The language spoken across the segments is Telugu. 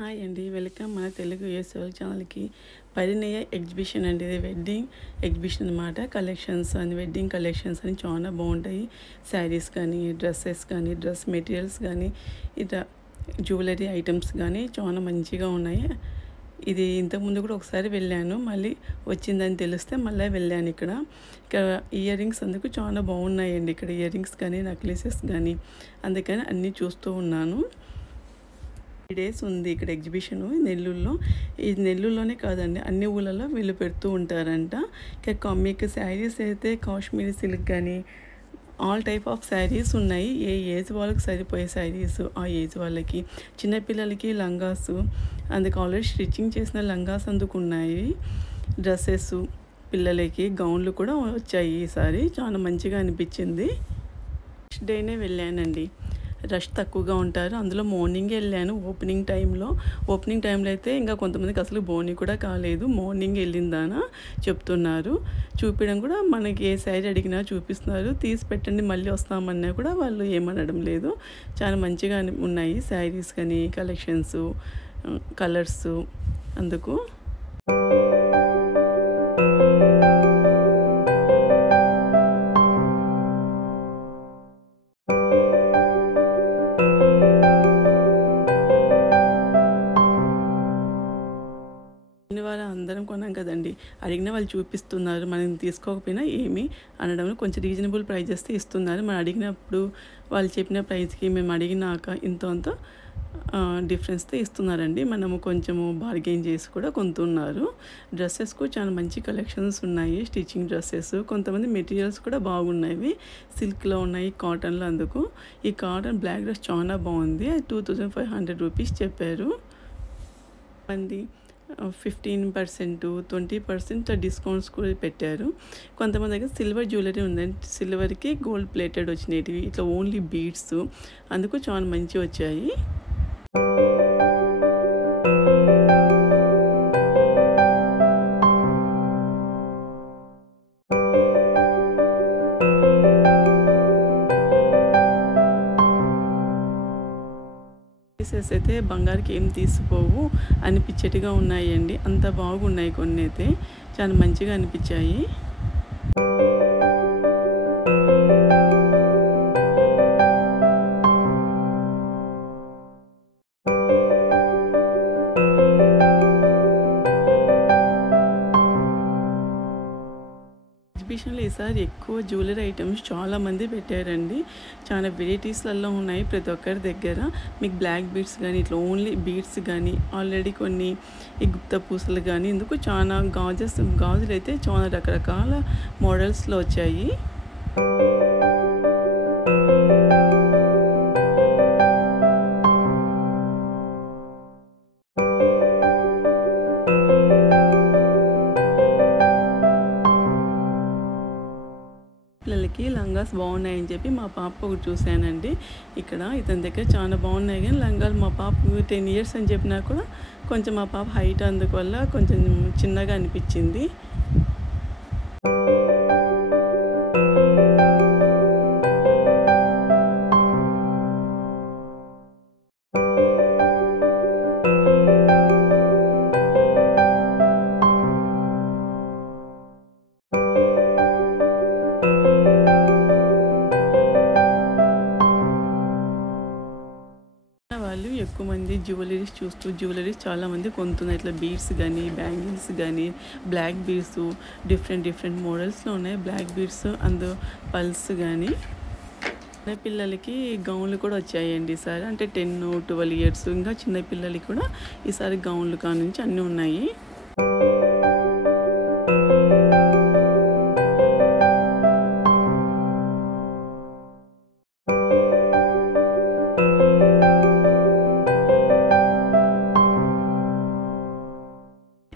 హాయ్ అండి, వెల్కమ్ మన తెలుగు యూఎస్ఎల్ ఛానల్కి. పరిణయ ఎగ్జిబిషన్ అండి. ఇది వెడ్డింగ్ ఎగ్జిబిషన్ అనమాట. కలెక్షన్స్ అని వెడ్డింగ్ కలెక్షన్స్ అని చాలా బాగుంటాయి. శారీస్ కానీ, డ్రెస్సెస్ కానీ, డ్రెస్ మెటీరియల్స్ కానీ, ఇట్లా జ్యువెలరీ ఐటమ్స్ కానీ చాలా మంచిగా ఉన్నాయి. ఇది ఇంతకుముందు కూడా ఒకసారి వెళ్ళాను, మళ్ళీ వచ్చిందని తెలిస్తే మళ్ళీ వెళ్ళాను. ఇక్కడ ఇయర్ రింగ్స్ అందుకు చాలా బాగున్నాయండి. ఇక్కడ ఇయర్ రింగ్స్ కానీ, నెక్లెసెస్ కానీ, అందుకని అన్నీ చూస్తూ ఉన్నాను. 3 days ఉంది ఇక్కడ ఎగ్జిబిషను నెల్లూరులో. ఇది నెల్లూరులోనే కాదండి, అన్ని ఊళ్ళలో వీళ్ళు పెడుతూ ఉంటారంట. ఇక మీకు శారీస్ అయితే కాశ్మీరీ సిల్క్ కానీ ఆల్ టైప్ ఆఫ్ శారీస్ ఉన్నాయి. ఏ ఏజ్ వాళ్ళకి సరిపోయే శారీస్ ఆ ఏజ్ వాళ్ళకి, చిన్నపిల్లలకి లంగాసు, అందుకు ఆల్రెడీ స్టిచ్చింగ్ చేసిన లంగాస్ అందుకు ఉన్నాయి. డ్రెస్సెస్ పిల్లలకి గౌన్లు కూడా వచ్చాయి. ఈసారి చాలా మంచిగా అనిపించింది. నెక్స్ట్ డేనే వెళ్ళానండి. రష్ తక్కువగా ఉంటారు. అందులో మార్నింగే వెళ్ళాను. ఓపెనింగ్ టైంలో అయితే ఇంకా కొంతమందికి అసలు బోని కూడా కాలేదు. మార్నింగ్ వెళ్ళిందానా చెప్తున్నారు. చూపించడం కూడా మనకి ఏ శారీ అడిగినా చూపిస్తున్నారు. తీసి పెట్టండి మళ్ళీ వస్తామన్నా కూడా వాళ్ళు ఏమనడం లేదు. చాలా మంచిగా ఉన్నాయి శారీస్ కానీ, కలెక్షన్స్, కలర్స్. అందుకు వాళ్ళ అందరం కొన్నాం కదండి, అడిగిన వాళ్ళు చూపిస్తున్నారు. మనం తీసుకోకపోయినా ఏమి అనడం, కొంచెం రీజనబుల్ ప్రైజెస్తో ఇస్తున్నారు. మనం అడిగినప్పుడు వాళ్ళు చెప్పిన ప్రైస్కి మేము అడిగినాక ఇంత డిఫరెన్స్తో ఇస్తున్నారండి. మనము కొంచెము బార్గెయిన్ చేసి కూడా కొంటున్నారు. డ్రెస్సెస్కు చాలా మంచి కలెక్షన్స్ ఉన్నాయి. స్టిచ్చింగ్ డ్రెస్సెస్, కొంతమంది మెటీరియల్స్ కూడా బాగున్నాయి. సిల్క్లో ఉన్నాయి, కాటన్లో. అందుకు ఈ కాటన్ బ్లాక్ డ్రెస్ చాలా బాగుంది. 2500 రూపీస్ చెప్పారు. మంది 15%, 20% డిస్కౌంట్స్ కూడా పెట్టారు. కొంతమంది దగ్గర సిల్వర్ జ్యువెలరీ ఉందండి. సిల్వర్కి గోల్డ్ ప్లేటెడ్ వచ్చినవి, ఇట్లా ఓన్లీ బీడ్స్. అందుకు చాలా మంచి వచ్చాయి. పీసెస్ అయితే బంగారుకి ఏం తీసిపోవు అనిపించేట్టుగా ఉన్నాయండి. అంత బాగున్నాయి. కొన్ని అయితే చాలా మంచిగా అనిపించాయి. ఎగ్జిబిషన్లో ఈసారి ఎక్కువ జ్యువెలరీ ఐటమ్స్ చాలామంది పెట్టారండి. చాలా వెరైటీస్లలో ఉన్నాయి ప్రతి ఒక్కరి దగ్గర. మీకు బ్లాక్ బీడ్స్ కానీ, ఇట్లా ఓన్లీ బీడ్స్ కానీ, ఆల్రెడీ కొన్ని ఈ గుప్త పూసలు కానీ, ఇందుకు చాలా గాజులు అయితే చాలా రకరకాల మోడల్స్లో వచ్చాయి. పిల్లలకి లంగాస్ బాగున్నాయని చెప్పి మా పాప ఒకటి చూశానండి. ఇక్కడ ఇతని దగ్గర చాలా బాగున్నాయి. కానీ లంగాలు మా పాప 10 years అని చెప్పినా కూడా కొంచెం మా పాప హైట్ అందువల్ల కొంచెం చిన్నగా అనిపించింది. వాళ్ళు ఎక్కువ మంది జ్యువెలరీస్ చాలామంది కొంటున్నారు. ఇట్లా బీడ్స్ కానీ, బ్యాంగిల్స్ కానీ, బ్లాక్ బీడ్స్ డిఫరెంట్ మోడల్స్లో ఉన్నాయి. బ్లాక్ బీడ్స్ అందు పల్స్ కానీ. చిన్నపిల్లలకి గౌన్లు కూడా వచ్చాయండి ఈసారి. అంటే 10, 12 years ఇంకా చిన్నపిల్లలకి కూడా ఈసారి గౌన్లు కానుంచి అన్నీ ఉన్నాయి.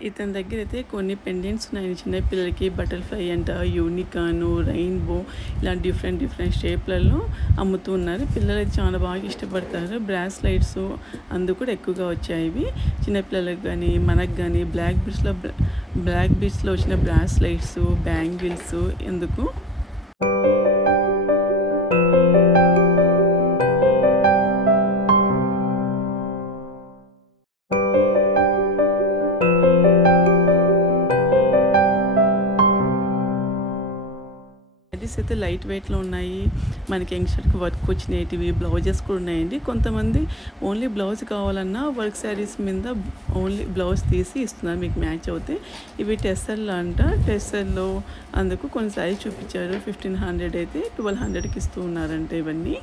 ఇతని దగ్గర అయితే కొన్ని పెండెంట్స్ ఉన్నాయి చిన్నపిల్లలకి. బటర్ఫ్లై అంట, యూనికాను, రెయిన్బో, ఇలా డిఫరెంట్ షేప్లలో అమ్ముతూ ఉన్నారు. పిల్లలు చాలా బాగా ఇష్టపడతారు. బ్రాస్లైట్స్ అందుకు కూడా ఎక్కువగా వచ్చాయి. ఇవి చిన్నపిల్లలకు కానీ, మనకు కానీ బ్లాక్ బీడ్స్లో వచ్చిన బ్రాస్లైట్స్, బ్యాంగిల్స్ ఎందుకు. శారీస్ అయితే లైట్ వెయిట్లో ఉన్నాయి. మనకి యంగ్స్టర్కి వర్క్ వచ్చినవి బ్లౌజెస్ కూడా ఉన్నాయండి. కొంతమంది ఓన్లీ బ్లౌజ్ కావాలన్నా వర్క్ శారీస్ మీద ఓన్లీ బ్లౌజ్ తీసి ఇస్తున్నారు మీకు మ్యాచ్ అవుతే. ఇవి టెస్సర్లో అంట. టెస్సర్లో అందుకు కొన్ని శారీస్ చూపించారు. 1500 అయితే 1200కి ఇస్తూ ఉన్నారంట ఇవన్నీ.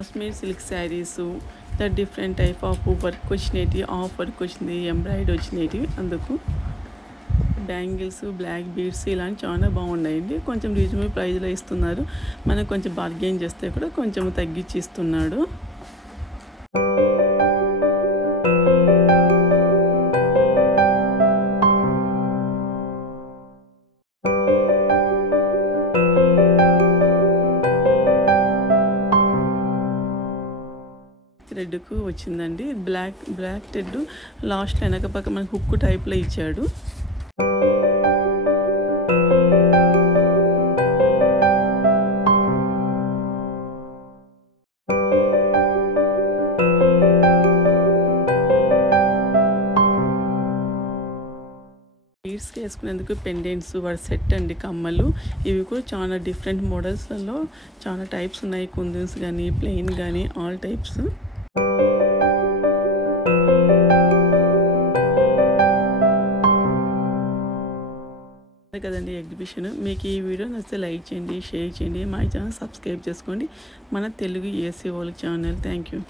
Kashmir silk saris different type of work వచ్చినవి, ఆఫ్ వర్క్ వచ్చింది, ఎంబ్రాయిడరీ వచ్చినవి. అందుకు బ్యాంగిల్స్, బ్లాక్ బీడ్స్ ఇలాంటి చాలా బాగున్నాయండి. కొంచెం రీజనబుల్ ప్రైస్లో ఇస్తున్నారు. మనకు కొంచెం బార్గెయిన్ చేస్తే కూడా కొంచెం తగ్గించి ఇస్తున్నాడు. థ్రెడ్కు వచ్చిందండి. బ్లాక్ థ్రెడ్ లాస్ట్ వెనక పక్క మనకు హుక్ టైప్లో ఇచ్చాడు. బీడ్స్కి వేసుకునేందుకు పెండెంట్స్ వాటి సెట్ అండి, కమ్మలు. ఇవి కూడా చాలా డిఫరెంట్ మోడల్స్లలో చాలా టైప్స్ ఉన్నాయి. కుందన్స్ కానీ ప్లెయిన్ కానీ ఆల్ టైప్స్. కదండి ఎగ్జిబిషన్. మీకు ఈ వీడియో నచ్చితే లైక్ చేయండి, షేర్ చేయండి, మా ఛానల్ సబ్స్క్రైబ్ చేసుకోండి. మన తెలుగు ఏసీ వాళ్ళ ఛానల్. Thank you.